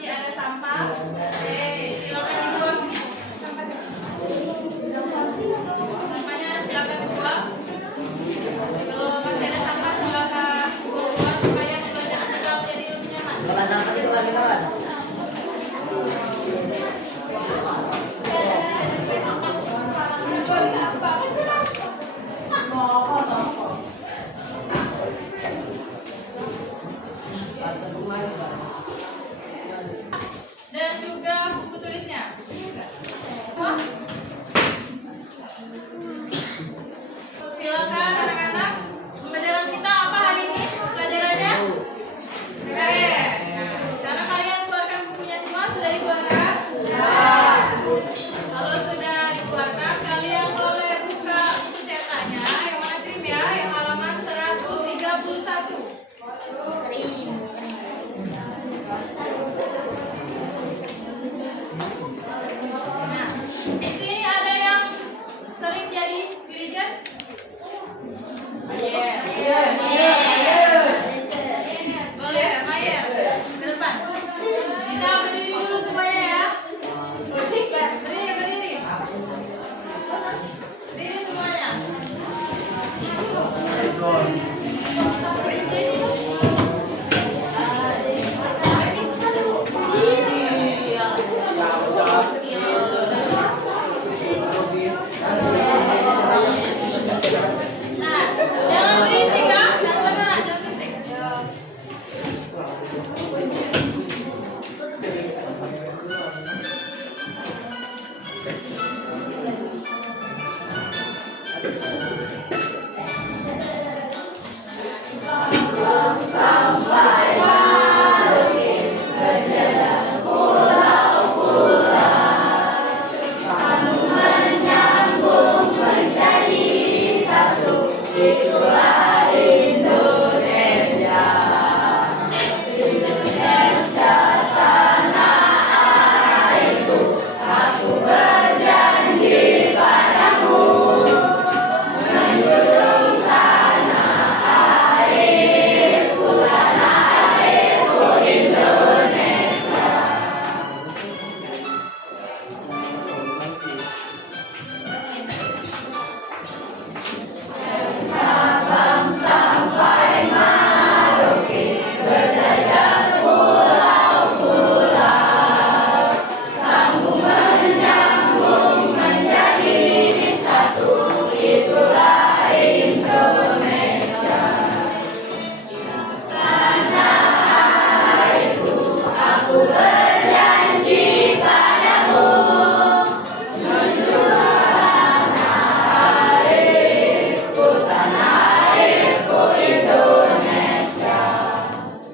masih ada sampah. Silakan dibuang. Sampahnya silakan dibuang. Kalau masih ada sampah silakan buang supaya belajar kita menjadi lebih nyaman. Kalau sampah itu kami kawan. Dan juga buku tulisnya. Silakan anak-anak. Pembelajaran kita apa hari ini? Pelajarannya? PKN. Sekarang kalian keluarkan bukunya semua. Sudah dikeluarkan? Kalau sudah dikeluarkan, kalian boleh buka buku cetaknya. Yang mana trim ya? Yang halaman 131. Nah, di sini ada yang sering jadi dirijen? Boleh, Mayer. Ke depan. Kita berdiri dulu semuanya ya. Berdiri. Berdiri semuanya. Nah, jangan berisik ya. Jangan berisik.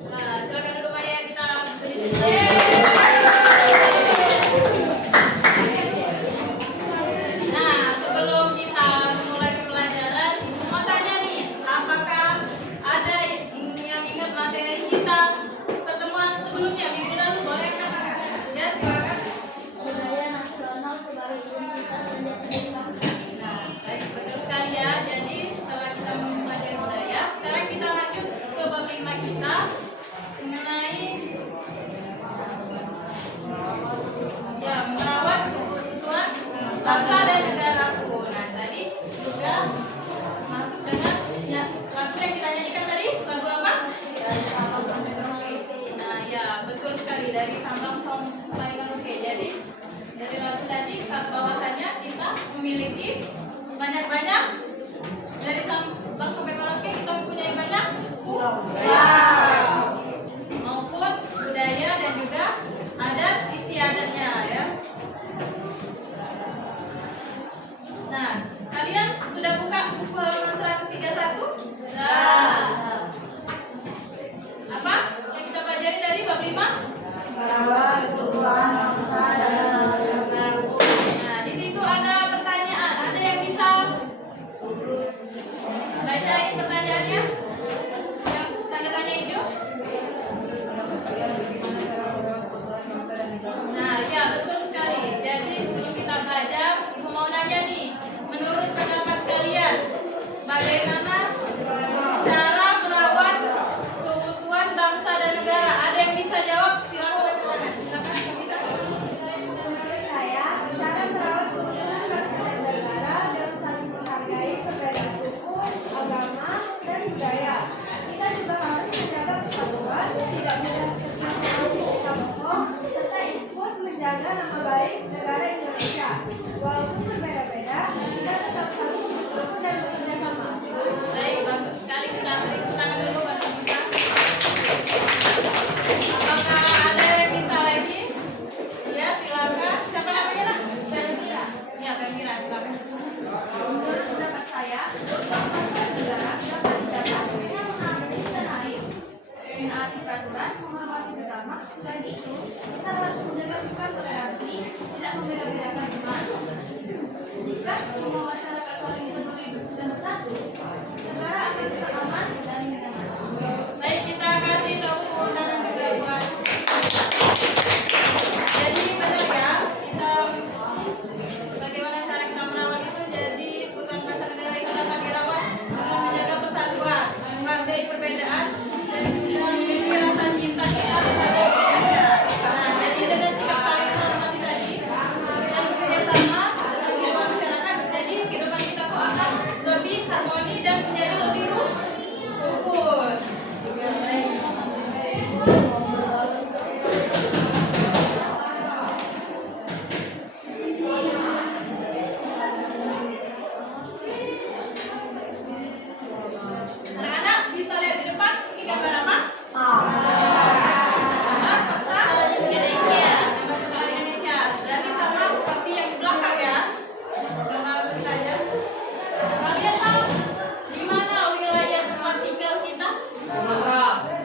Nah, silakan dulu Maya, kita berdiri. Nah, sebelum kita memulai pembelajaran, mau tanya nih, apakah ada yang ingat materi kita pertemuan sebelumnya minggu lalu? Boleh katakan? Ya, silakan. Budaya nasional sebagai identitas dan jati diri bangsa. Nah, baik, betul sekali ya. Jadi setelah kita mempelajari budaya, sekarang kita lanjut ke bab 5 kita mengenai ya merawat keutuhan bangsa dan negaraku. Nah, tadi juga masuk dengan ya, lagu yang kita nyanyikan tadi, lagu apa? Nah, ya betul sekali, dari Sabang sampai Merauke. Jadi dari lagu tadi bahwasanya kita memiliki banyak-banyak, dari Sabang sampai Merauke kita mempunyai banyak pulau maupun budaya dan juga adat istiadatnya ya. Nah, kalian sudah buka buku halaman 131? Apa yang kita pelajari dari bab 5? Nah, di situ ada pertanyaan. Ada yang bisa bacain pertanyaannya? Yang tanda-tanya Baik, bagus sekali, kita beri tepuk tangan dulu buat kita. Apakah ada yang bisa lagi? Ya, silakan. Siapa namanya, Nak? Elvira. Ya, Femira, silakan. Menurut pendapat saya, kemampuan negara dapat dicatat dengan mengamati dan lain, menaati peraturan, menghormati sesama. Selain itu, kita harus menjaga sikap toleransi, tidak membeda-bedakan iman. Jika semua masyarakat saling peduli dan bersatu, negara akan tetap aman dan nyaman. Baik, kita kasih tepuk tangan juga buat. Jadi benar ya, kita bagaimana cara kita merawat itu, jadi putusan bangsa negara itu dapat dirawat dengan menjaga persatuan, menghargai perbedaan, dan juga memiliki rasa cinta kita terhadap Indonesia. Nah, jadi dengan sikap saling menghormati tadi dan bekerja sama dengan kehidupan masyarakat, jadi kehidupan kita tuh akan lebih harmoni dan menjadi lebih rukun. Anak-anak bisa lihat di depan ini gambar apa? Gambar peta gambar skala Indonesia. Berarti sama seperti yang di belakang ya. Gambar petanya. Kalian tahu di mana wilayah tempat tinggal kita?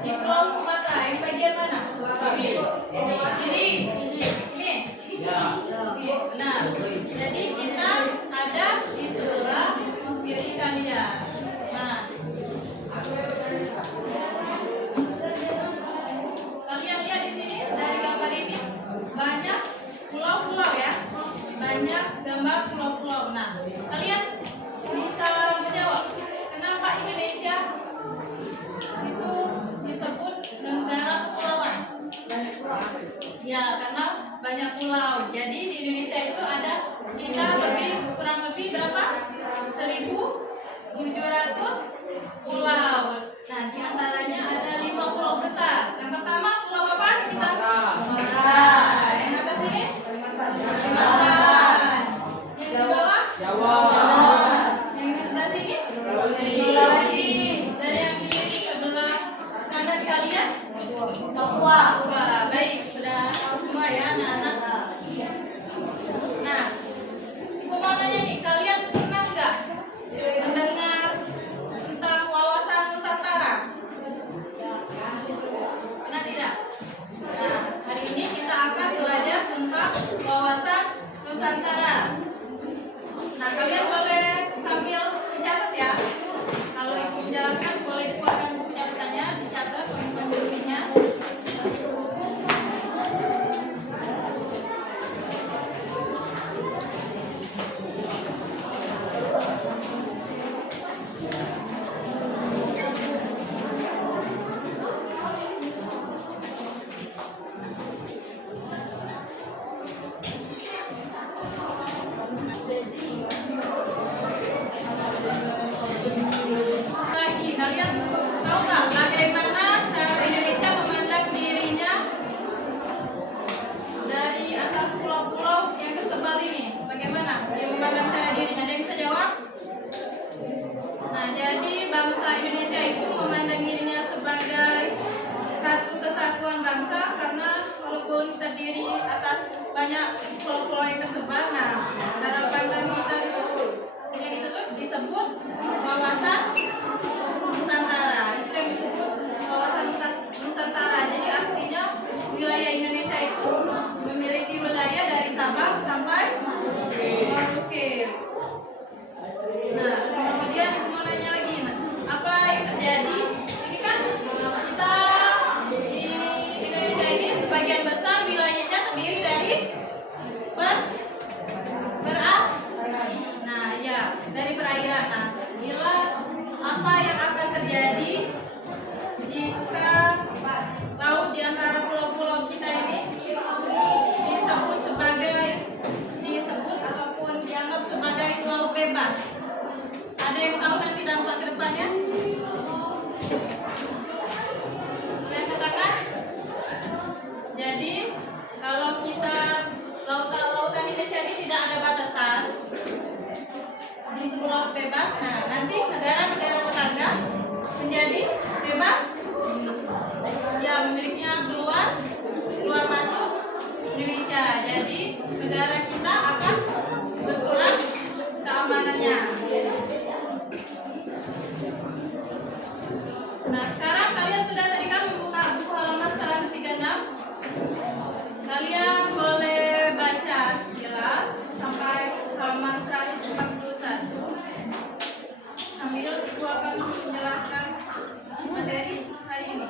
Di Pulau Sumatera. Yang bagian mana? Ini. Ini. Nah, jadi kita ada di sebelah kiri kalian. Nah, kalian lihat di sini dari gambar ini banyak pulau-pulau ya, banyak gambar pulau-pulau. Nah, kalian bisa menjawab kenapa Indonesia itu disebut negara kepulauan? Ya, karena banyak pulau. Jadi di Indonesia itu ada kita kurang lebih berapa? 1.700 pulau. Nah, di antaranya ada 5 pulau besar. Yang pertama pulau apa? Sumatera. Yang atas ini? Kalimantan. Yang di bawah? Jawa. Yang di sebelah sini? Sulawesi. Dan yang di sebelah kanan kalian? Papua. Baik, sudah tahu semua ya anak-anak. Nah, Ibu mau nanya nih, kalian pernah nggak mendengar tentang wawasan Nusantara? Pernah tidak? Nah, hari ini kita akan belajar tentang wawasan Nusantara. Nah, kalian boleh sambil mencatat ya. Kalau ibu menjelaskan, boleh dikeluarkan buku catatannya, dicatat poin-poin pentingnya. Lagi, kalian tahu nggak bagaimana cara Indonesia memandang dirinya dari atas pulau-pulau yang tersebar ini? Bagaimana dia memandang cara dirinya? Ada yang bisa jawab? Nah, jadi bangsa Indonesia itu memandang dirinya sebagai satu kesatuan bangsa karena walaupun terdiri atas banyak pulau-pulau yang tersebar, nah cara pandang kita itu yang itu tuh disebut wawasan Nusantara. Itu yang disebut wawasan Nusantara. Jadi artinya wilayah Indonesia itu memiliki wilayah dari Sabang sampai Merauke. Nah, kemudian mau nanya lagi, apa yang terjadi? Ini kan kita di Indonesia ini sebagian besar wilayahnya terdiri dari Nah, ya, dari perairan. Nah, inilah apa yang akan terjadi jika laut di antara pulau-pulau kita ini disebut ataupun dianggap sebagai laut bebas. Ada yang tahu nanti dampak ke depannya? Boleh katakan? Jadi, kalau kita lautan Indonesia ini tidak ada batasan, di seluruh laut bebas. Nah, nanti negara-negara tetangga menjadi bebas, ya miliknya keluar masuk Indonesia. Jadi negara kita akan berkurang keamanannya. Nah, sekarang kalian sudah tadi kan membuka buku halaman 136. Kalian boleh baca sekilas sampai halaman 141. Sambil ibu akan menjelaskan materi hari ini.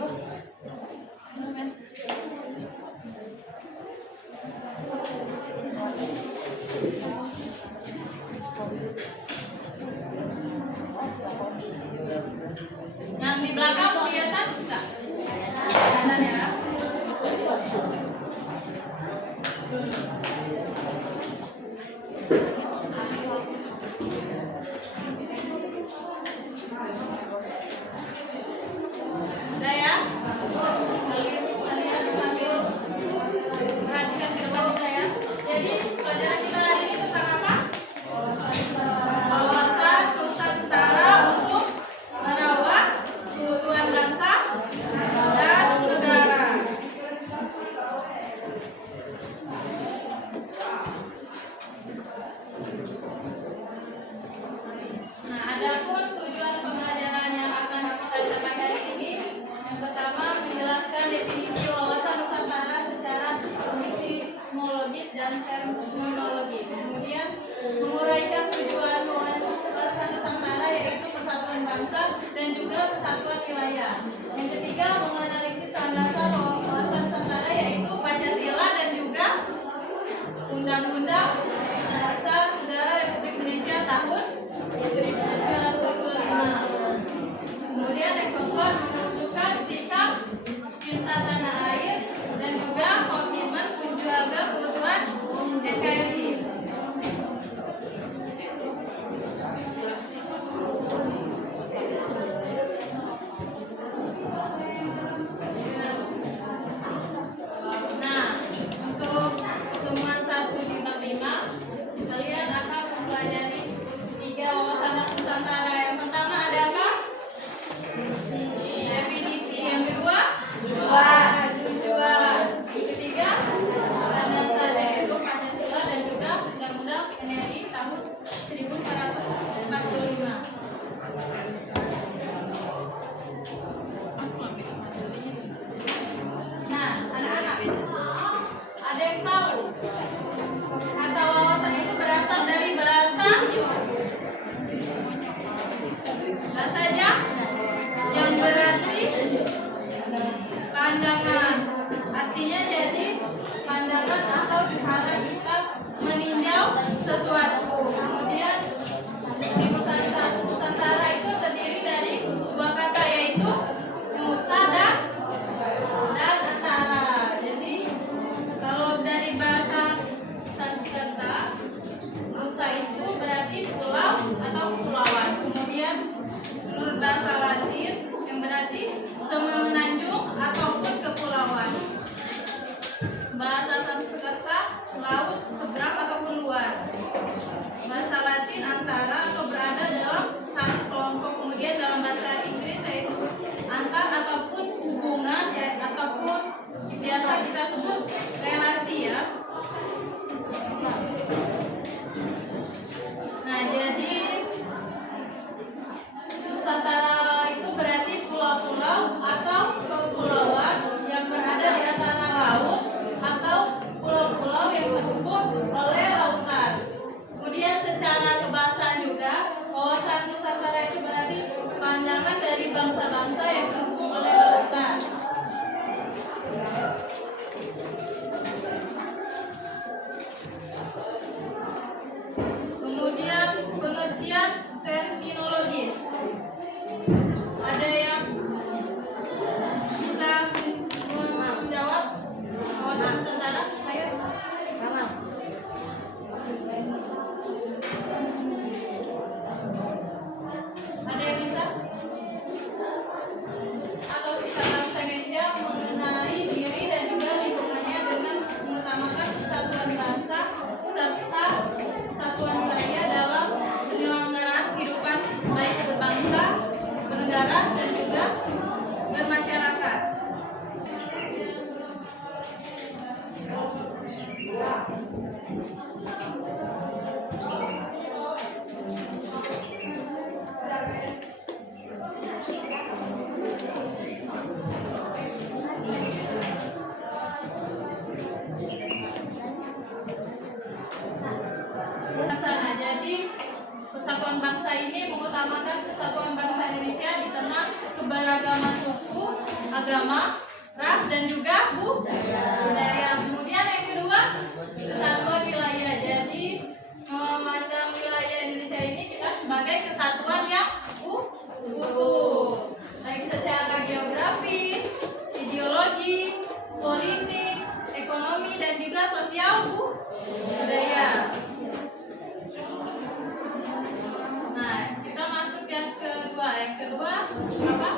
Yang di belakang kelihatan enggak? Kelihatan ya. Udah ya? Kalian sambil perhatikan ke depan juga ya. Jadi pelajaran kita hari ini tentang apa? Wawasan Nusantara untuk merawat keutuhan bangsa dan negara. Nah, adapun tujuan pembelajaran yang akan kita capai hari ini, yang pertama menjelaskan definisi wawasan Nusantara secara epistemologis dan terminologis. Kemudian menguraikan tujuan wawasan Nusantara yaitu persatuan bangsa dan juga persatuan wilayah. Yang ketiga menganalisis landasan wawasan Nusantara yaitu Pancasila dan juga Undang-Undang Dasar Negara Republik Indonesia tahun 1945. Kemudian yang keempat menunjukkan sikap cinta tanah air dan juga komitmen menjaga keutuhan NKRI. Nah, untuk temuan 1 di bab 5, kalian akan mempelajari 3 wawasan Nusantara. Yang pertama ada apa? Definisi. Yang kedua? Tujuan. Yang ketiga? Landasan, yaitu Pancasila dan juga Undang-Undang NRI tahun 1445. Nah, anak-anak, ada yang tahu kata wawasan itu berasal dari bahasa aja yang berarti pandangan. Artinya jadi pandangan atau cara kita meninjau sesuatu. Kemudian di Nusantara itu terdiri dari 2 kata yaitu Nusa dan Antara. Jadi kalau dari bahasa Sanskerta, Nusa itu berarti pulau atau kepulauan. Kemudian menurut bahasa Latin yang berarti semenanjung ataupun kepulauan. Bahasa Sanskerta laut, seberang ataupun luar. Bahasa Latin antara atau berada dalam satu kelompok. Kemudian dalam bahasa Inggris yaitu antar ataupun hubungan ya, ataupun biasa kita sebut relasi ya. Nah, jadi Nusantara itu berarti pulau-pulau atau kepulauan yang berada di antara laut atau pulau-pulau yang terhubung oleh lautan. Kemudian secara kebangsaan juga wawasan Nusantara itu berarti pandangan dari bangsa-bangsa yang terhubung oleh lautan. keberagaman suku, agama, ras, dan juga budaya. Kemudian yang kedua, kesatuan wilayah. Jadi memandang wilayah Indonesia ini kita sebagai kesatuan yang utuh, baik secara geografis, ideologi, politik, ekonomi, dan juga sosial budaya. Nah, kita masuk yang kedua. Yang kedua apa?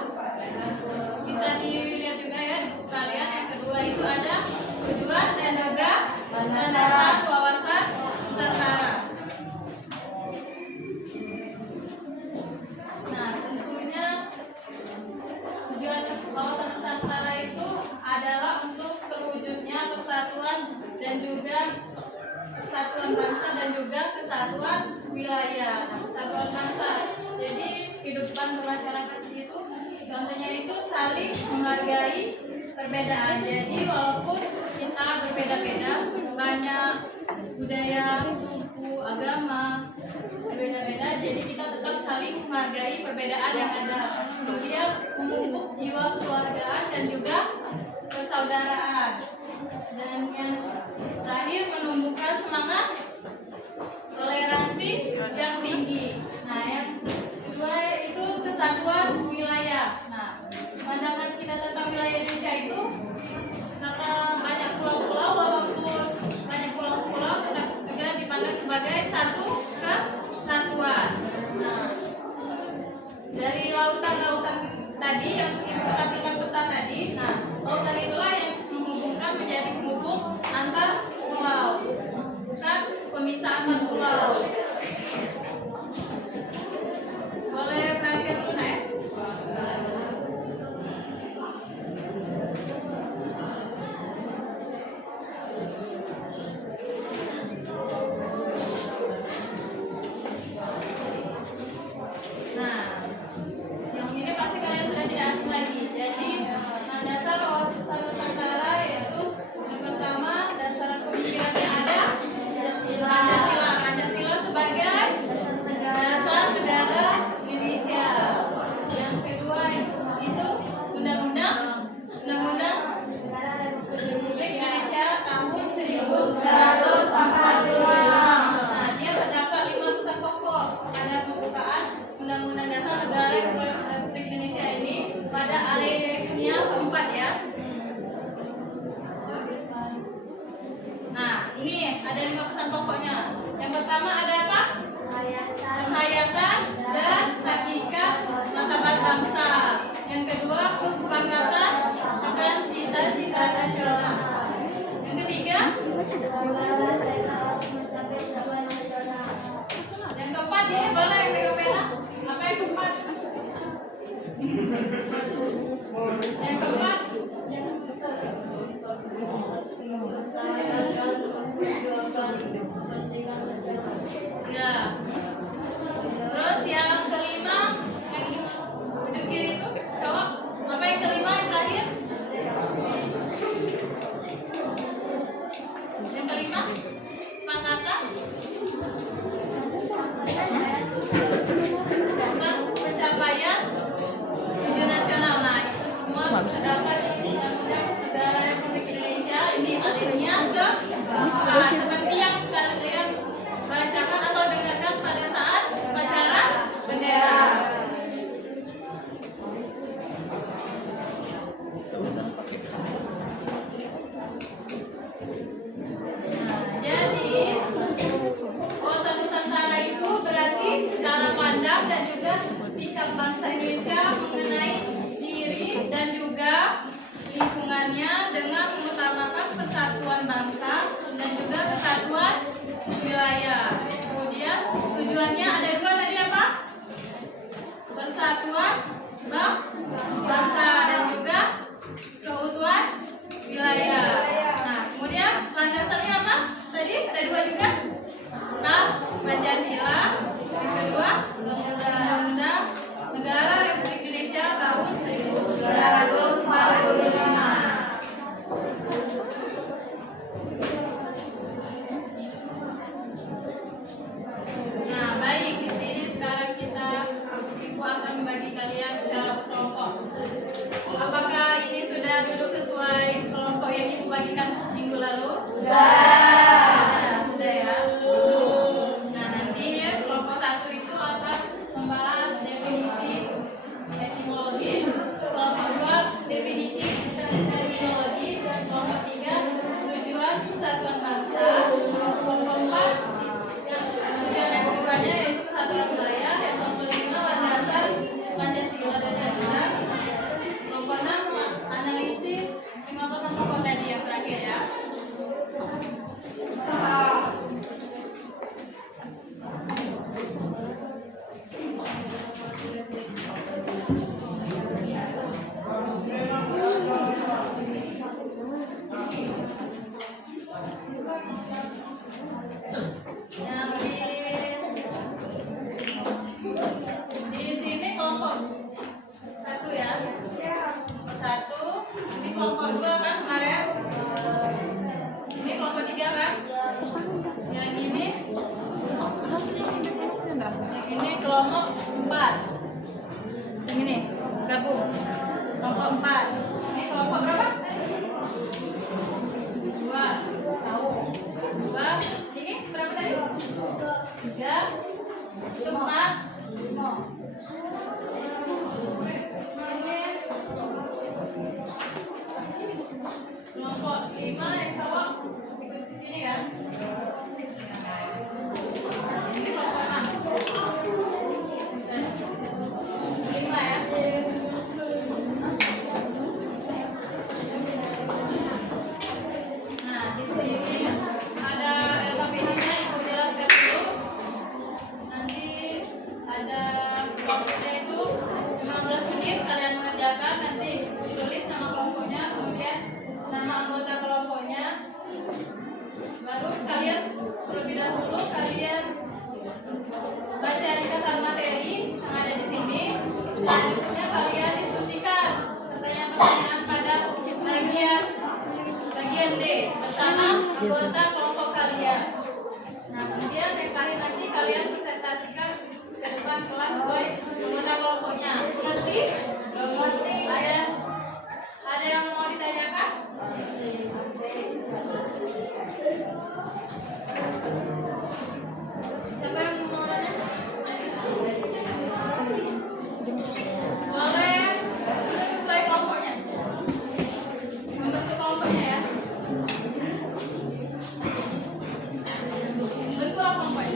Bisa dilihat juga ya di buku kalian. Yang kedua itu ada tujuan dan juga landasan wawasan Nusantara. Nah, tentunya tujuan wawasan Nusantara itu adalah untuk terwujudnya persatuan dan juga kesatuan bangsa dan juga kesatuan wilayah. Nah, kesatuan bangsa, jadi kehidupan bermasyarakat itu contohnya itu saling menghargai perbedaan. Jadi walaupun kita berbeda-beda, banyak budaya, suku, agama berbeda-beda, jadi kita tetap saling menghargai perbedaan yang ada. Kemudian memupuk jiwa kekeluargaan dan juga persaudaraan. Dan yang terakhir menumbuhkan semangat toleransi yang tinggi. Nah, yang kedua itu kesatuan wilayah. Nah, pandangan kita tentang wilayah Indonesia itu karena banyak pulau-pulau, walaupun banyak pulau-pulau tetap juga dipandang sebagai satu kesatuan. Nah, dari lautan-lautan tadi yang kita tampilkan petang tadi, nah lautan itulah yang menghubungkan menjadi penghubung antar pulau, bukan pemisah antar pulau. Boleh perhatikan dulu, Nek. Nah, yang ini pasti kalian sudah tidak asing lagi. Jadi, dasar wawasan Nusantara yaitu yang pertama, dasar pemikirannya ada Pancasila sebagai dasar negara Indonesia. Yang kedua itu Undang-Undang Republik Indonesia tahun 1945. Nah, dia terdapat 5 pesan pokok pada pembukaan Undang-Undang Dasar Negara Republik Indonesia ini pada alinea keempat ya. Nah, ini ada 5 pesan pokoknya. Yang pertama ada apa? Penghayatan dan hakikat martabat bangsa. Yang kedua, kesepakatan akan cita-cita nasional. Yang ketiga, yang keempat ini boleh yang pegang pena? Apa yang keempat? Yang keempat? Ya. Terus yang kelima, yang ujung kiri itu, jawab. Apa yang kelima yang terakhir? Yang kelima, sepakatan tentang pencapaian tujuan nasional. Nah, itu semua terdapat di Undang-Undang Negara Republik Indonesia. Ini alinea ke seperti yang kalian bacakan atau dengarkan pada saat upacara bendera. Jadi wawasan Nusantara itu berarti cara pandang dan juga sikap bangsa Indonesia mengenai diri dan juga lingkungannya dengan mengutamakan persatuan bangsa dan juga kesatuan wilayah. Kemudian tujuannya ada 2 tadi apa? Persatuan bangsa dan juga keutuhan wilayah. Nah, kemudian landasannya apa? Tadi ada 2 juga. Pancasila. Yang kedua, Undang-Undang Negara Republik Indonesia tahun 1945. Nah, baik, di sini sekarang Ibu akan membagi kalian secara berkelompok. bagikan minggu lalu? Sudah ya. Nah, nanti kelompok 1 itu akan membahas definisi etimologi, kelompok 2 definisi terminologi, kelompok 3 tujuan kesatuan bangsa, kelompok 4 yang tujuan yang keduanya yaitu kesatuan wilayah, kelompok 5 landasan Pancasila dan Undang-Undang, kelompok 6 analisis 5 pokok tadi yang terakhir ya. Nah, di sini kelompok 1 ya. Kelompok 1, ini kelompok 2 kan kemarin. Ini kelompok 3 kan? Yang ini kelompok 4. Yang ini gabung. Kelompok 4. Ini kelompok berapa? 2. Tahu. 2. Ini berapa tadi? 3. Itu 4. 5. Ini kelompok 5 yang cowok ikut di sini kan? Ini kelompok 6. 5 ya. Nah, di sini ada LKPD-nya ibu jelaskan dulu. Nanti ada kelompoknya itu 15 menit kalian mengerjakan, nanti ditulis nama kelompoknya, kemudian nama anggota kelompoknya. Baru kalian terlebih dahulu kalian baca ringkasan materi yang ada di sini. Selanjutnya kalian diskusikan pertanyaan-pertanyaan pada bagian D bersama anggota kelompok kalian. Nah, kemudian yang terakhir nanti kalian presentasikan ke depan kelas sesuai anggota kelompoknya. Mengerti? Ada yang mau ditanyakan? Siapa yang mau tanya? Boleh. Ini sesuai kelompoknya. Membentuk kelompoknya ya. Bentuk kelompoknya.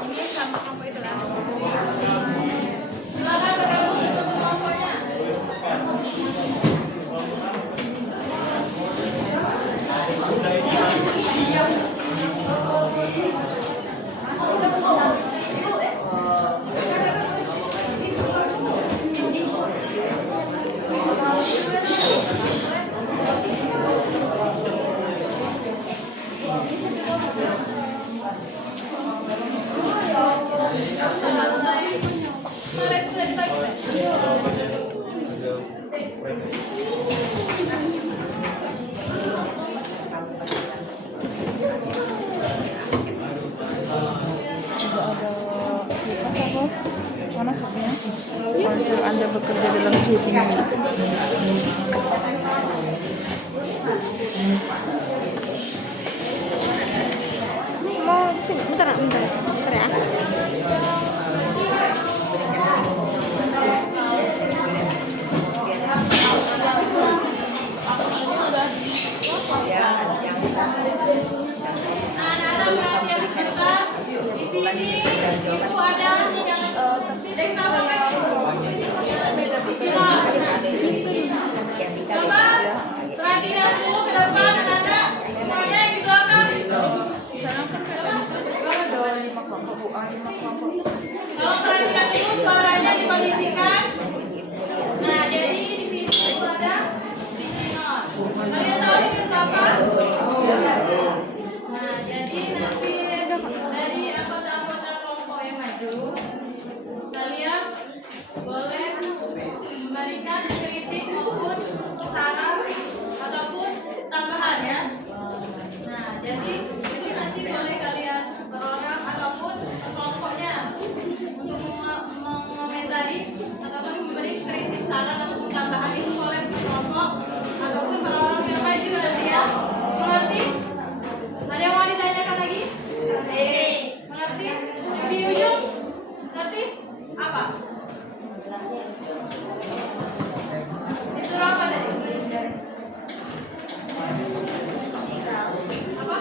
Mungkin sama kelompok itu lah. Silakan bergabung untuk kelompoknya. Mana sopnya? Kalau Anda bekerja dalam syuting ini. Mau sini, bentar ya. Anak-anak perhatian kita di sini itu ada yang coba perhatian dulu ke depan anak-anak semuanya yang di belakang. Kalau perhatikan dulu suaranya dikondisikan. Nah, jadi di sini itu ada singinor. Kalian tahu itu apa? Nah, jadi nanti dari anggota-anggota kelompok yang maju, kalian boleh memberikan kritik maupun saran ataupun tambahan ya. Nah, jadi itu nanti boleh kalian berorang ataupun kelompoknya untuk tadi ataupun memberi kritik saran ataupun tambahan itu oleh kelompok ataupun para orang yang maju nanti ya. Mengerti? Ada yang mau ditanyakan lagi? Mengerti? Yang di ujung? Mengerti? Apa? Disuruh apa tadi? Apa?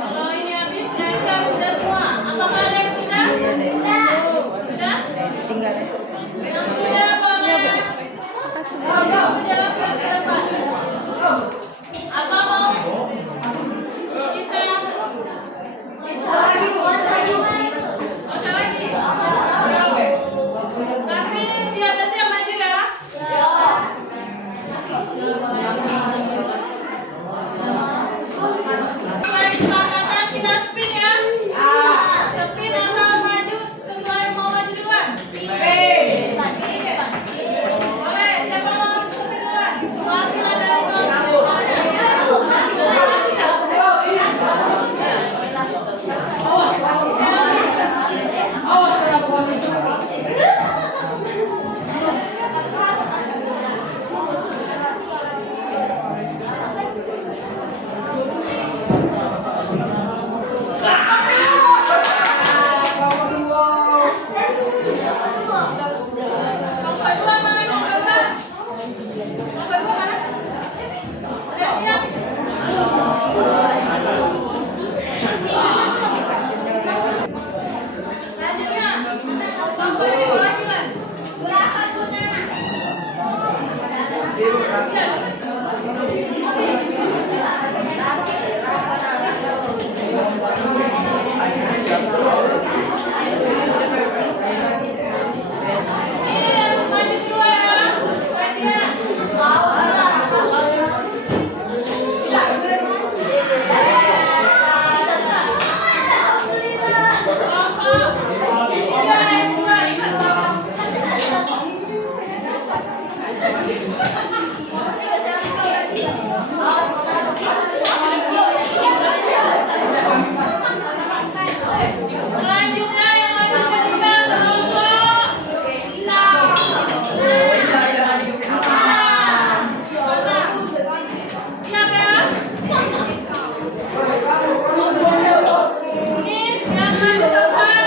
Kalau ini habis, berarti sudah semua. Apakah ada yang sudah? Sudah? Tinggal. Yang sudah boleh. Mau menjelaskan ke depan. Apa mau kita? Oke lagi. Tapi di atasnya maju ya. Mulai kesepakatan kita spin ya. Spin atau maju sesuai mau maju duluan. Boleh, siapa mau spin duluan? Perwakilan dari kelompok dua mana kelompok dua? Kelompok dua mana? Udah siap? Selanjutnya, kelompok ini perwakilan. Iya, maju dua ya. Perhatian. Kelompok tiga yang dua ingat. Selanjutnya yang maju ketiga kelompok. Siap ya? Ini yang maju depan.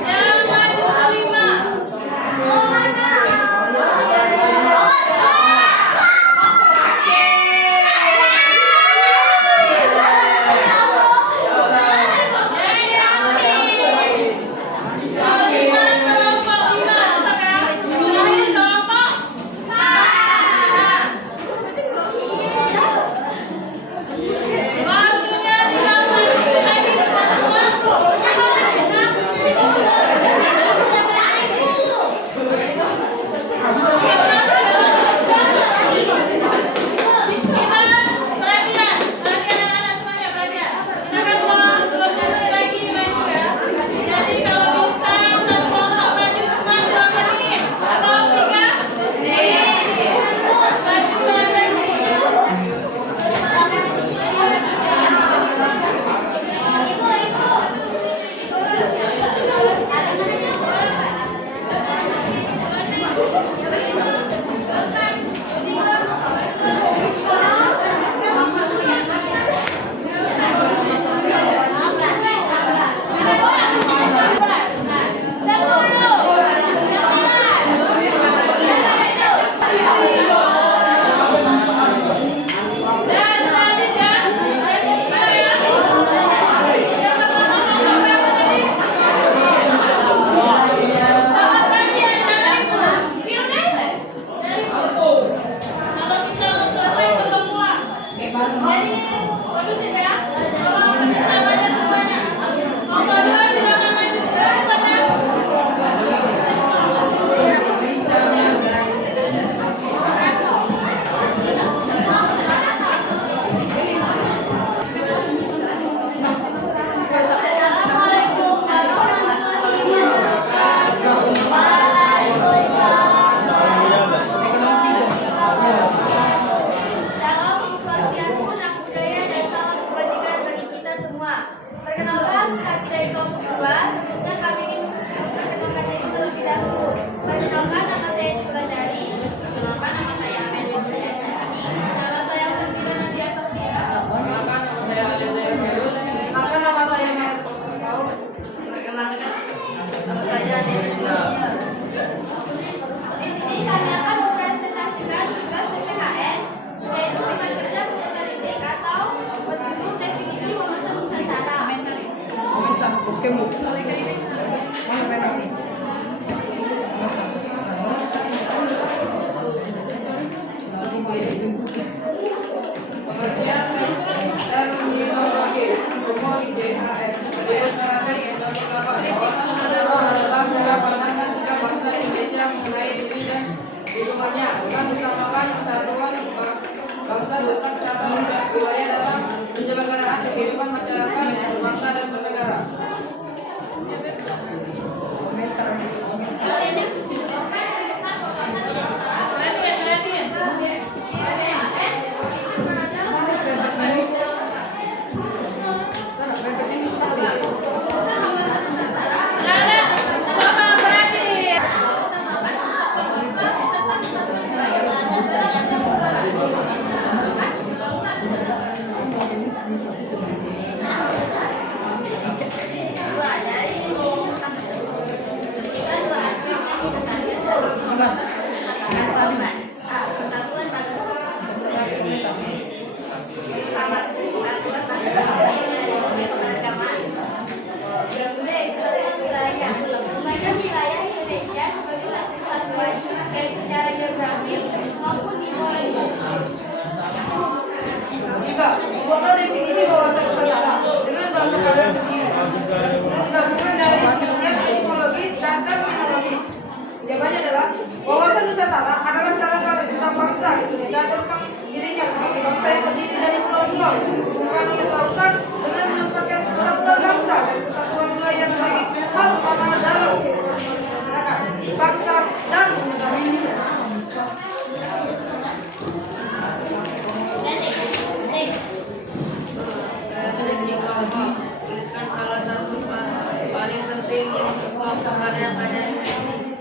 Yang maju kelima. mengenai diri dan lingkungannya dengan mengutamakan persatuan bangsa serta kesatuan wilayah dalam penyelenggaraan kehidupan masyarakat, berbangsa dan bernegara. Kalian diskusi dulu. Perhatiin. Nana, coba perhatiin. Wilayah Indonesia sebagai satu kesatuan baik secara geografis maupun ideologis. Tiga, membuatkan definisi wawasan Nusantara dengan bahasa kalian sendiri. Menggabungkan dari instrumen etimologis dan terminologis. Jawabannya adalah wawasan Nusantara adalah cara tentang bangsa Indonesia tentang dirinya sebagai bangsa yang terdiri dari pulau-pulau, bukan lautan dengan menempatkan kesatuan bangsa dan kesatuan wilayah sebagai hal utama dalam kehidupan masyarakat, bangsa dan negara ini. Definisi kelompok. Tuliskan salah satu paling penting yang hal yang ada di sini.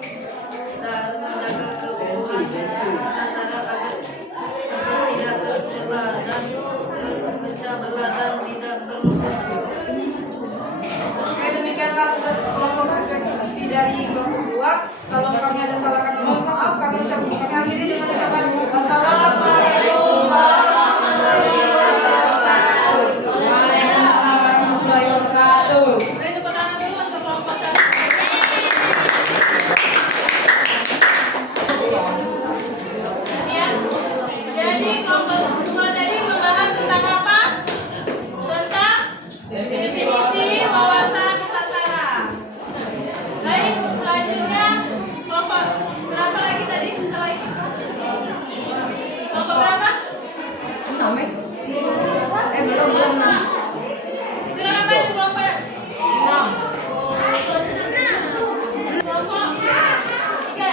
Kita harus menjaga keutuhan Nusantara agar tidak terbelah dan terpecah belah dan tidak termusuh. Oke, demikianlah tugas kelompok eksekusi dari kelompok 2. Kalau kami ada salah kami mohon maaf. Kami akhiri dengan ucapan wassalamualaikum warahmatullahi wabarakatuh. Waalaikumsalam warahmatullahi wabarakatuh. Beri tepuk tangan dulu untuk kelompok 1. Jadi kelompok 2 tadi membahas tentang apa? Tentang definisi wawasan Nusantara. Baik, selanjutnya kelompok berapa lagi tadi setelah itu? Kelompok berapa? Belum. Silakan maju kelompok 6. Kelompok 3.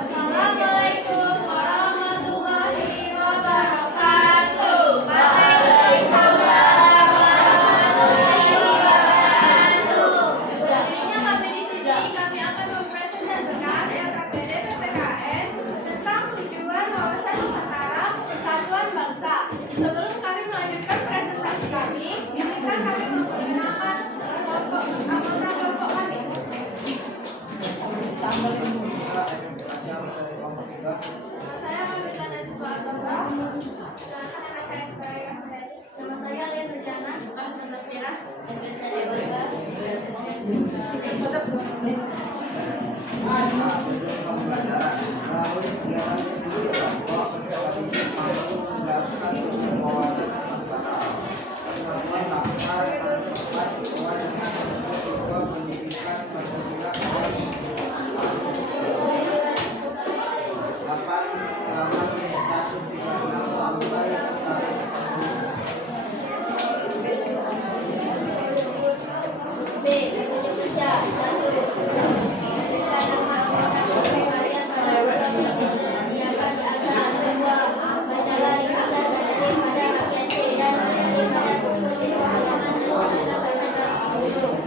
Assalamualaikum warahmatullahi wabarakatuh. Waalaikumsalam warahmatullahi wabarakatuh. Selanjutnya kami di sini kami akan mempresentasikan RKPD PPKN tentang tujuan wawasan Nusantara persatuan bangsa. Sebelum kami melanjutkan presentasi kami, izinkan kami memperkenalkan anggota kelompok kami. Saya Mabita Najwa Abdullah. Silakan nama saya sebagai Rahmadani. Nama saya Lian Rejana. Ahmad Zafira. Dan saya Olga. B. Metode kerja 1. Menuliskan nama anggota kelompok kalian pada bagian yang disediakan di atas. 2. Bacalah ringkasan materi pada bagian C dan materi pada buku siswa halaman 5-10.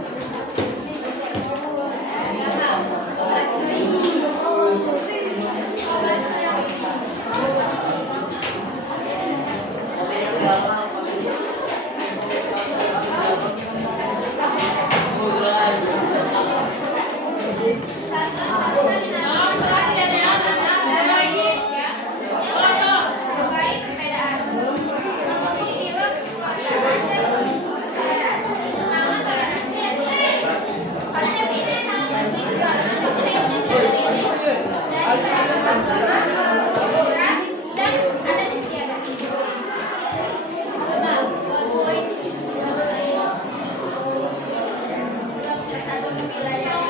Wilayah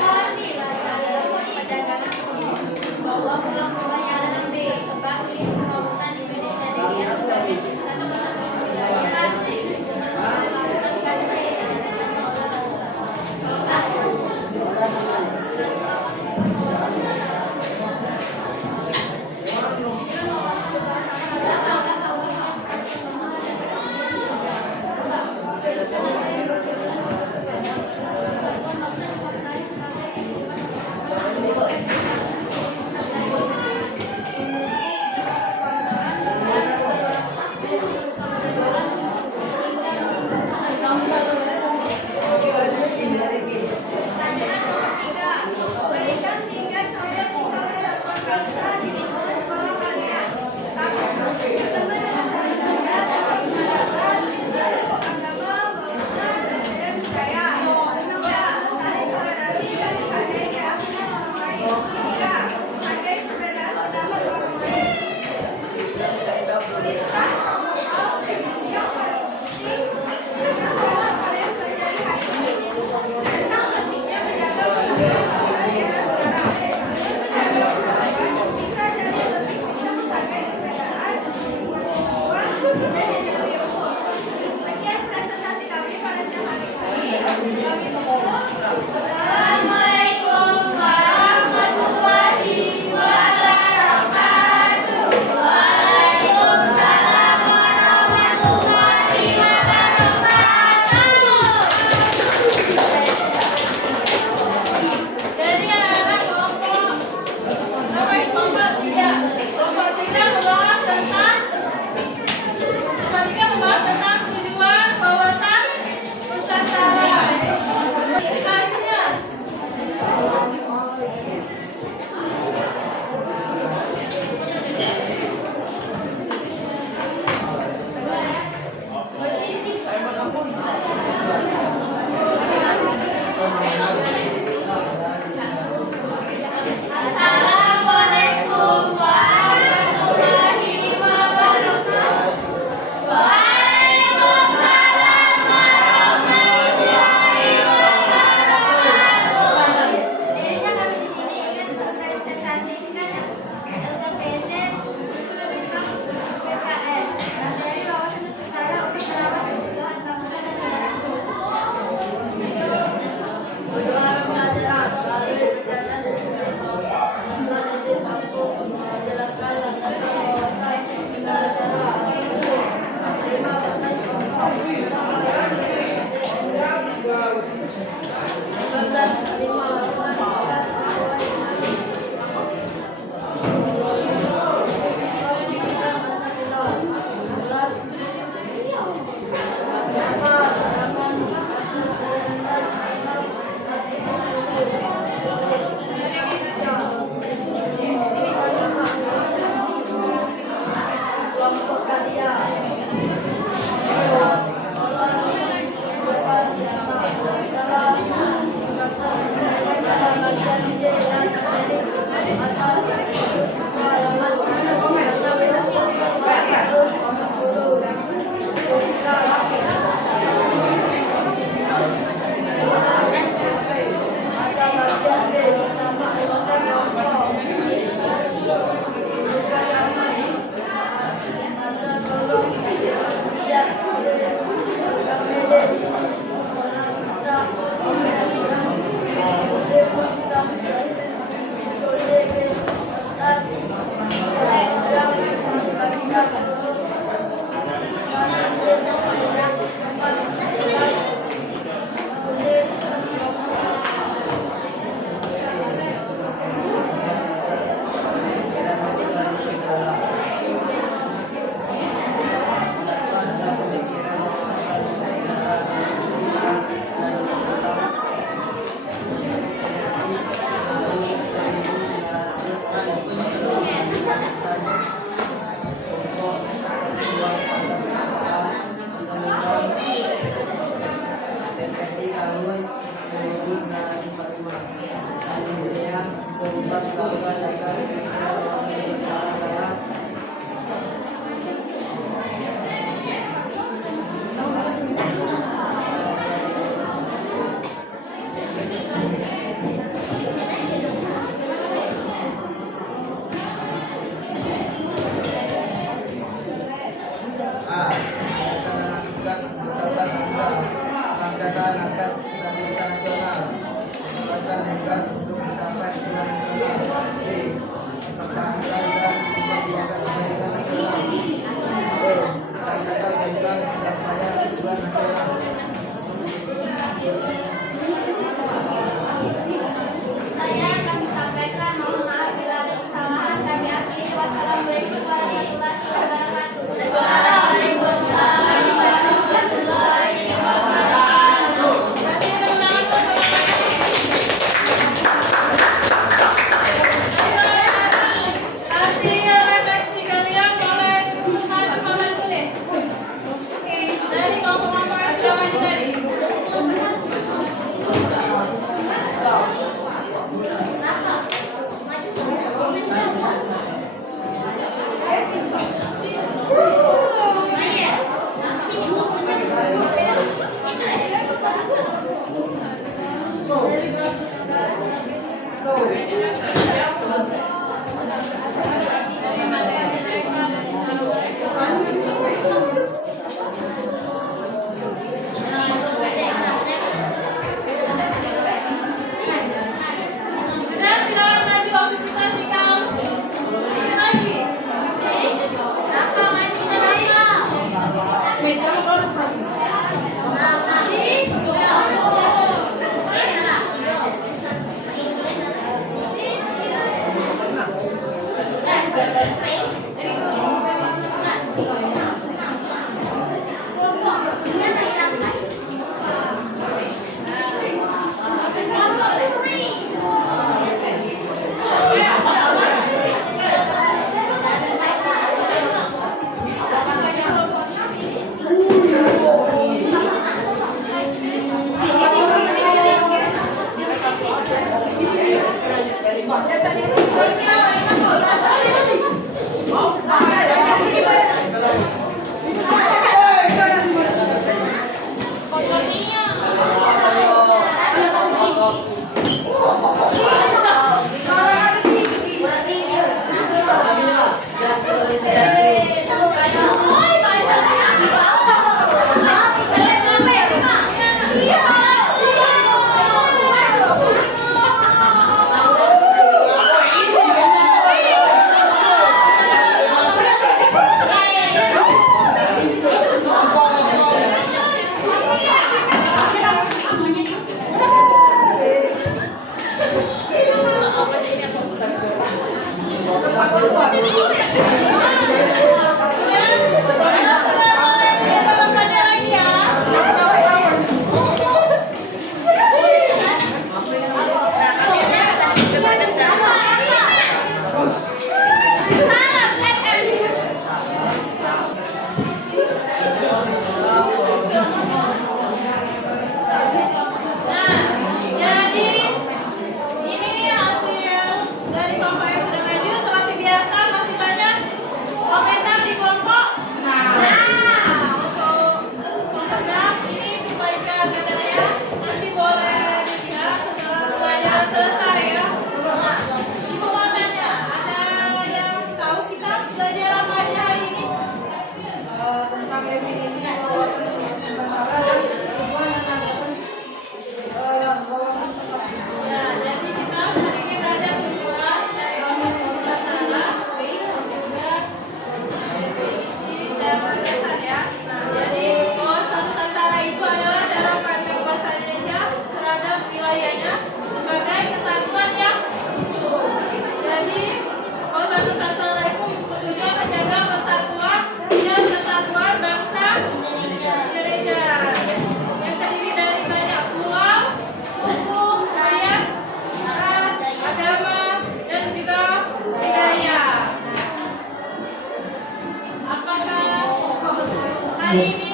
Berikan 3 contoh sikap perilaku bangsa di sekolah kalian. Sekian presentasi kami pada siang hari ini. Assalamualaikum warahmatullahi wabarakatuh. Waalaikumsalam warahmatullahi wabarakatuh. Jadi anak kelompok apa itu kelompok 3? Kelompok 3 membahas tentang tujuan wawasan Nusantara. Selanjutnya Assalamualaikum warahmatullahi wabarakatuh. Waalaikumsalam warahmatullahi wabarakatuh. Dirinya kami di sini ingin mempresentasikan LKPD PKN dari wawasan Nusantara untuk merawat kebutuhan bangsa dan negara. Pelajaran melalui kegiatan diskusi kelompok selanjutnya mampu menjelaskan tentang wawasan Nusantara. 5% kelompok 15 karya Angkatan Nasional, Angkatan Nasional, Saya kami sampaikan, mohon maaf bila ada kesalahan. Kami akhiri. Wassalamualaikum warahmatullahi wabarakatuh. Waalaikumsalam warahmatullahi wabarakatuh. Kasih refleksi kalian boleh satu papan tulis dari kelompok-kelompok yang sudah maju tadi. Sudah, silakan maju, waktu kita tinggal sedikit lagi. Hari ini